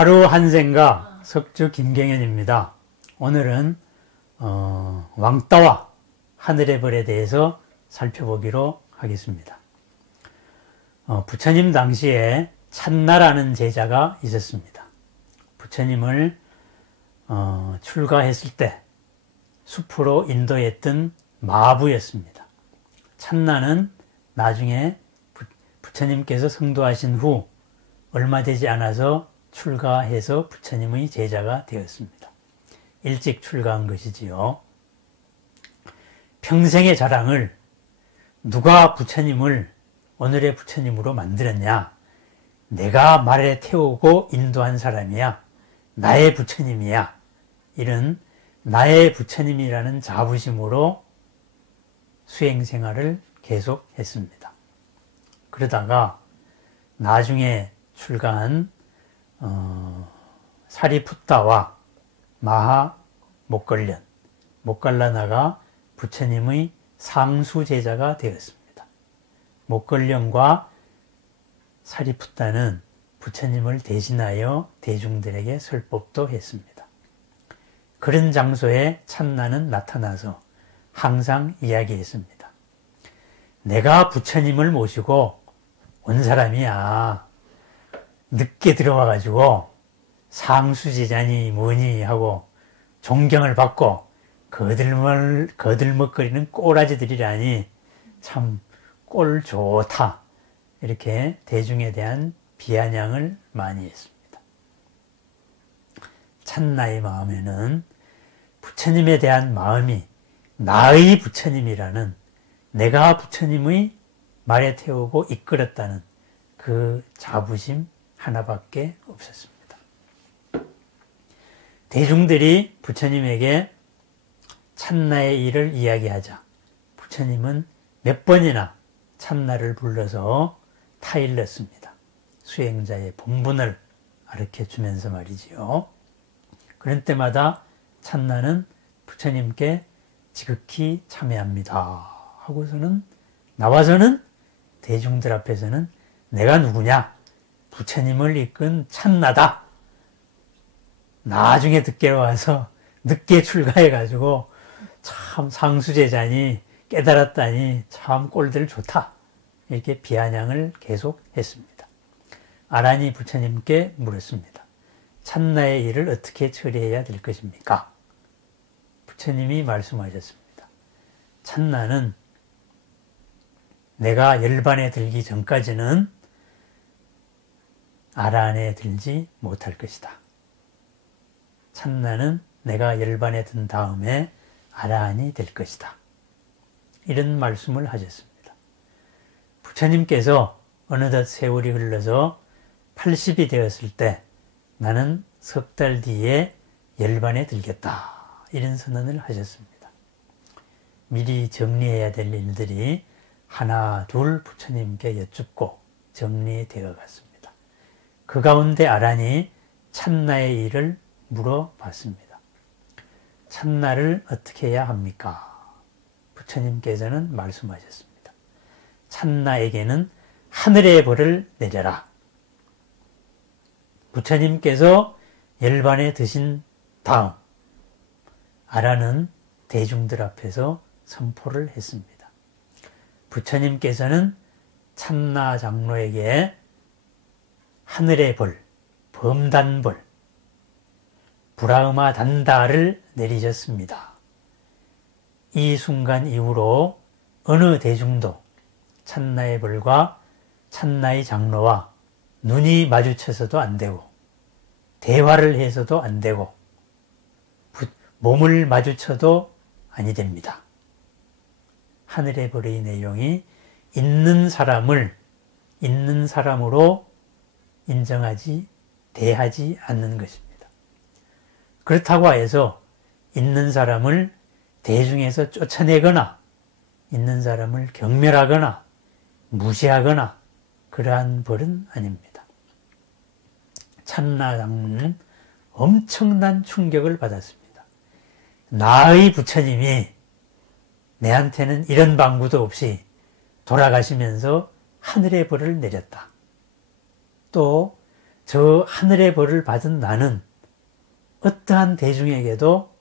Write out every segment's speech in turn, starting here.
하루 한 생각 석주 김경현입니다. 오늘은 왕따와 하늘의 벌에 대해서 살펴보기로 하겠습니다. 부처님 당시에 찬나라는 제자가 있었습니다. 부처님을 출가했을 때 숲으로 인도했던 마부였습니다. 찬나는 나중에 부처님께서 성도하신 후 얼마 되지 않아서 출가해서 부처님의 제자가 되었습니다. 일찍 출가한 것이지요. 평생의 자랑을 누가 부처님을 오늘의 부처님으로 만들었냐? 내가 말에 태우고 인도한 사람이야. 나의 부처님이야. 이런 나의 부처님이라는 자부심으로 수행생활을 계속했습니다. 그러다가 나중에 출가한 사리푸타와 마하 목갈라나가 부처님의 상수 제자가 되었습니다. 목갈련과 사리푸타는 부처님을 대신하여 대중들에게 설법도 했습니다. 그런 장소에 찬나는 나타나서 항상 이야기했습니다. 내가 부처님을 모시고 온 사람이야. 늦게 들어와가지고 상수제자니 뭐니 하고 존경을 받고 거들먹거리는 꼬라지들이라니 참 꼴 좋다. 이렇게 대중에 대한 비아냥을 많이 했습니다. 찬나의 마음에는 부처님에 대한 마음이 나의 부처님이라는, 내가 부처님의 말에 태우고 이끌었다는 그 자부심 하나밖에 없었습니다. 대중들이 부처님에게 찬나의 일을 이야기하자 부처님은 몇 번이나 찬나를 불러서 타일렀습니다. 수행자의 본분을 가르쳐주면서 말이지요. 그런 때마다 찬나는 부처님께 지극히 참회합니다 하고서는 나와서는 대중들 앞에서는 내가 누구냐? 부처님을 이끈 찬나다. 나중에 늦게 와서 늦게 출가해가지고 참 상수제자니 깨달았다니 참 꼴들 좋다. 이렇게 비아냥을 계속 했습니다. 아란이 부처님께 물었습니다. 찬나의 일을 어떻게 처리해야 될 것입니까? 부처님이 말씀하셨습니다. 찬나는 내가 열반에 들기 전까지는 아란에 들지 못할 것이다. 찬나는 내가 열반에 든 다음에 아라한이 될 것이다. 이런 말씀을 하셨습니다. 부처님께서 어느덧 세월이 흘러서 80이 되었을 때 나는 석 달 뒤에 열반에 들겠다. 이런 선언을 하셨습니다. 미리 정리해야 될 일들이 하나 둘 부처님께 여쭙고 정리되어 갔습니다. 그 가운데 아란이 찬나의 일을 물어봤습니다. 찬나를 어떻게 해야 합니까? 부처님께서는 말씀하셨습니다. 찬나에게는 하늘의 벌을 내려라. 부처님께서 열반에 드신 다음 아란은 대중들 앞에서 선포를 했습니다. 부처님께서는 찬나 장로에게 하늘의 벌, 범단벌, 브라흐마 단다를 내리셨습니다. 이 순간 이후로 어느 대중도 찬나의 벌과 찬나의 장로와 눈이 마주쳐서도 안 되고 대화를 해서도 안 되고 몸을 마주쳐도 아니 됩니다. 하늘의 벌의 내용이 있는 사람을 있는 사람으로 인정하지 대하지 않는 것입니다. 그렇다고 해서 있는 사람을 대중에서 쫓아내거나 있는 사람을 경멸하거나 무시하거나 그러한 벌은 아닙니다. 찬나 장로는 엄청난 충격을 받았습니다. 나의 부처님이 내한테는 이런 방구도 없이 돌아가시면서 하늘의 벌을 내렸다. 또 저 하늘의 벌을 받은 나는 어떠한 대중에게도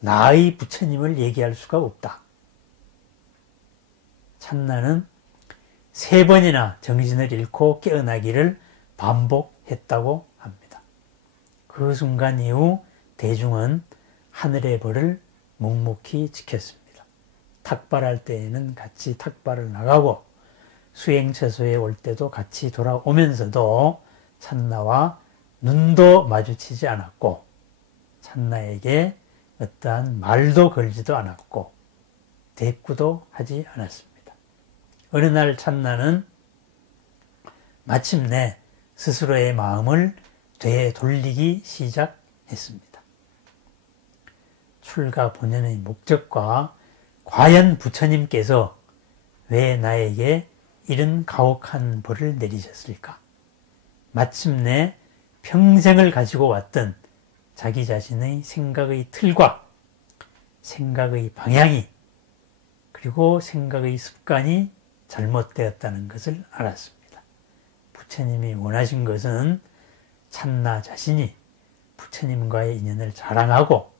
나의 부처님을 얘기할 수가 없다. 찬나는 3번이나 정신을 잃고 깨어나기를 반복했다고 합니다. 그 순간 이후 대중은 하늘의 벌을 묵묵히 지켰습니다. 탁발할 때에는 같이 탁발을 나가고 수행처소에 올 때도 같이 돌아오면서도 찬나와 눈도 마주치지 않았고 찬나에게 어떠한 말도 걸지도 않았고 대꾸도 하지 않았습니다. 어느 날 찬나는 마침내 스스로의 마음을 되돌리기 시작했습니다. 출가 본연의 목적과 과연 부처님께서 왜 나에게 이런 가혹한 벌을 내리셨을까? 마침내 평생을 가지고 왔던 자기 자신의 생각의 틀과 생각의 방향이 그리고 생각의 습관이 잘못되었다는 것을 알았습니다. 부처님이 원하신 것은 찬나 자신이 부처님과의 인연을 자랑하고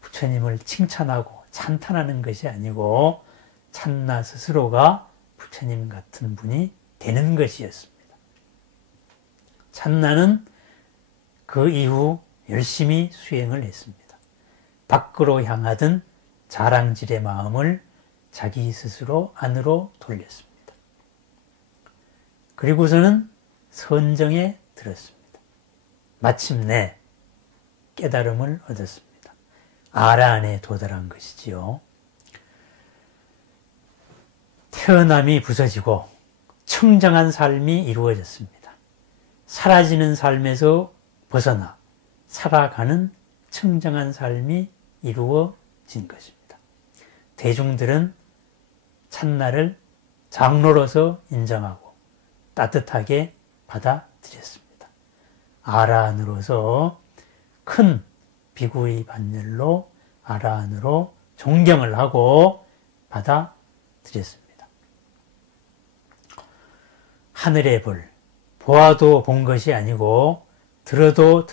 부처님을 칭찬하고 찬탄하는 것이 아니고 찬나 스스로가 부처님 같은 분이 되는 것이었습니다. 찬나는 그 이후 열심히 수행을 했습니다. 밖으로 향하던 자랑질의 마음을 자기 스스로 안으로 돌렸습니다. 그리고서는 선정에 들었습니다. 마침내 깨달음을 얻었습니다. 아라한에 도달한 것이지요. 태어남이 부서지고 청정한 삶이 이루어졌습니다. 사라지는 삶에서 벗어나 살아가는 청정한 삶이 이루어진 것입니다. 대중들은 찬나를 장로로서 인정하고 따뜻하게 받아들였습니다. 아라한으로서 큰 비구의 반열로 아라한으로 존경을 하고 받아들였습니다. 하늘의 벌, 보아도 본 것이 아니고 들어도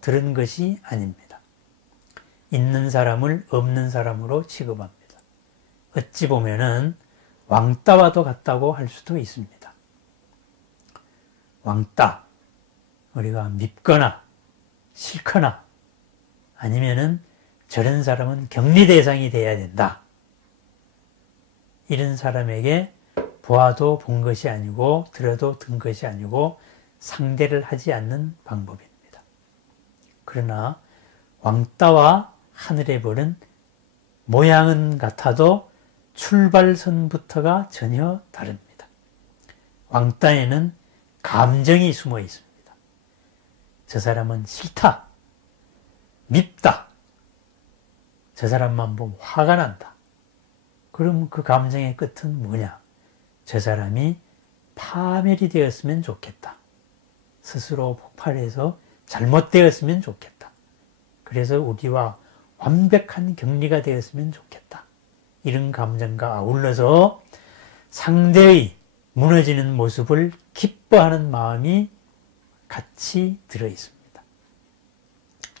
들은 것이 아닙니다. 있는 사람을 없는 사람으로 취급합니다. 어찌 보면은 왕따와도 같다고 할 수도 있습니다. 왕따, 우리가 밉거나 싫거나 아니면은 저런 사람은 격리 대상이 돼야 된다. 이런 사람에게 보아도 본 것이 아니고 들어도 든 것이 아니고 상대를 하지 않는 방법입니다. 그러나 왕따와 하늘의 벌은 모양은 같아도 출발선부터가 전혀 다릅니다. 왕따에는 감정이 숨어 있습니다. 저 사람은 싫다, 밉다, 저 사람만 보면 화가 난다. 그럼 그 감정의 끝은 뭐냐? 저 사람이 파멸이 되었으면 좋겠다. 스스로 폭발해서 잘못되었으면 좋겠다. 그래서 우리와 완벽한 격리가 되었으면 좋겠다. 이런 감정과 아울러서 상대의 무너지는 모습을 기뻐하는 마음이 같이 들어있습니다.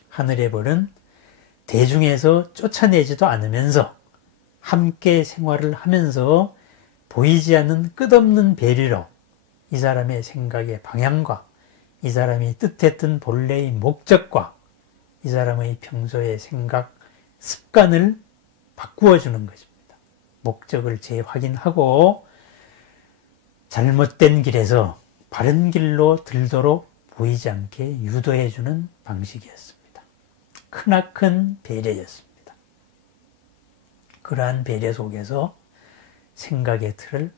하늘의 벌은 대중에서 쫓아내지도 않으면서 함께 생활을 하면서 보이지 않는 끝없는 배려로 이 사람의 생각의 방향과 이 사람이 뜻했던 본래의 목적과 이 사람의 평소의 생각, 습관을 바꾸어 주는 것입니다. 목적을 재확인하고 잘못된 길에서 바른 길로 들도록 보이지 않게 유도해 주는 방식이었습니다. 크나큰 배려였습니다. 그러한 배려 속에서 생각의 틀을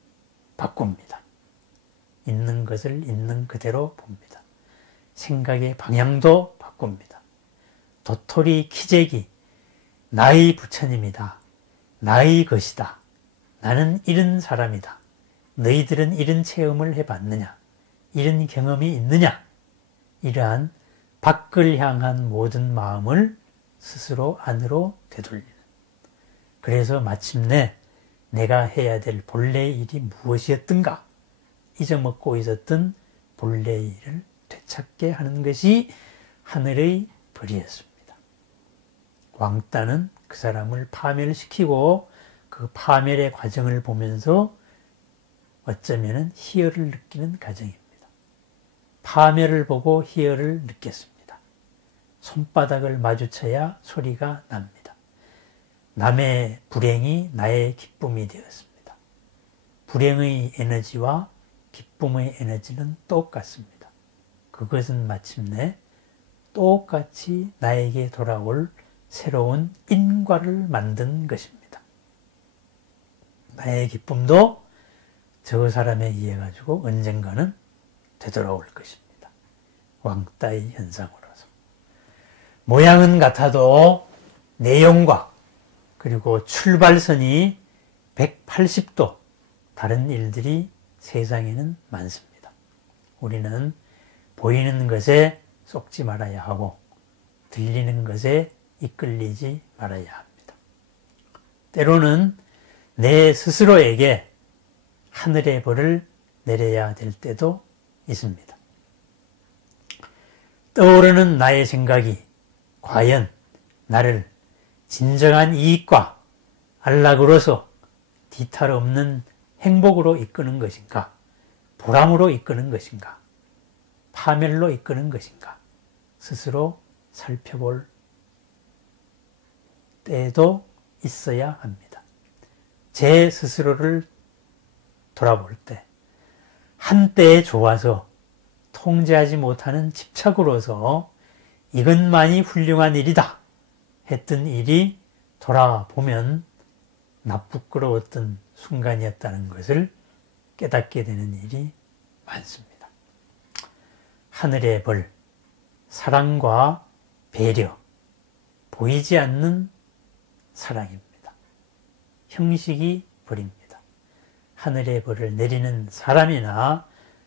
바꿉니다. 있는 것을 있는 그대로 봅니다. 생각의 방향도 바꿉니다. 도토리 키재기, 나의 부처님이다. 나의 것이다. 나는 이런 사람이다. 너희들은 이런 체험을 해봤느냐? 이런 경험이 있느냐? 이러한 밖을 향한 모든 마음을 스스로 안으로 되돌리는. 그래서 마침내 내가 해야 될 본래의 일이 무엇이었던가? 잊어먹고 있었던 본래의 일을 되찾게 하는 것이 하늘의 벌이었습니다. 왕따는 그 사람을 파멸시키고 그 파멸의 과정을 보면서 어쩌면 희열을 느끼는 과정입니다. 파멸을 보고 희열을 느꼈습니다. 손바닥을 마주쳐야 소리가 납니다. 남의 불행이 나의 기쁨이 되었습니다. 불행의 에너지와 기쁨의 에너지는 똑같습니다. 그것은 마침내 똑같이 나에게 돌아올 새로운 인과를 만든 것입니다. 나의 기쁨도 저 사람에 의해 가지고 언젠가는 되돌아올 것입니다. 왕따의 현상으로서. 모양은 같아도 내용과 그리고 출발선이 180도 다른 일들이 세상에는 많습니다. 우리는 보이는 것에 쏙지 말아야 하고 들리는 것에 이끌리지 말아야 합니다. 때로는 내 스스로에게 하늘의 벌을 내려야 될 때도 있습니다. 떠오르는 나의 생각이 과연 나를 진정한 이익과 안락으로서 뒤탈 없는 행복으로 이끄는 것인가, 보람으로 이끄는 것인가, 파멸로 이끄는 것인가 스스로 살펴볼 때도 있어야 합니다. 제 스스로를 돌아볼 때 한때에 좋아서 통제하지 못하는 집착으로서 이것만이 훌륭한 일이다 했던 일이 돌아보면 나쁘끄러웠던 순간이었다는 것을 깨닫게 되는 일이 많습니다. 하늘의 벌, 사랑과 배려, 보이지 않는 사랑입니다. 형식이 벌입니다. 하늘의 벌을 내리는 사람이나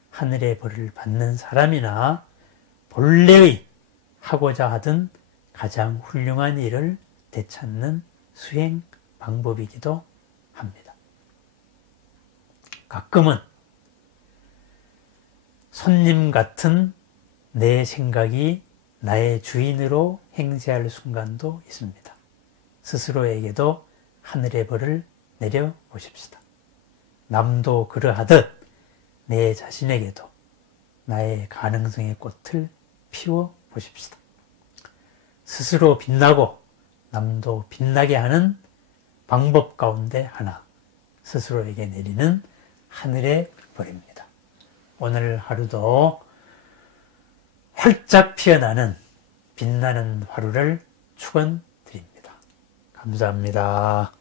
하늘의 벌을 받는 사람이나 본래의 하고자 하던 가장 훌륭한 일을 되찾는 수행 방법이기도 합니다. 가끔은 손님 같은 내 생각이 나의 주인으로 행세할 순간도 있습니다. 스스로에게도 하늘의 벌을 내려보십시다. 남도 그러하듯 내 자신에게도 나의 가능성의 꽃을 피워보십시다. 스스로 빛나고 남도 빛나게 하는 방법 가운데 하나, 스스로에게 내리는 하늘의 벌입니다. 오늘 하루도 활짝 피어나는 빛나는 하루를 축원드립니다. 감사합니다.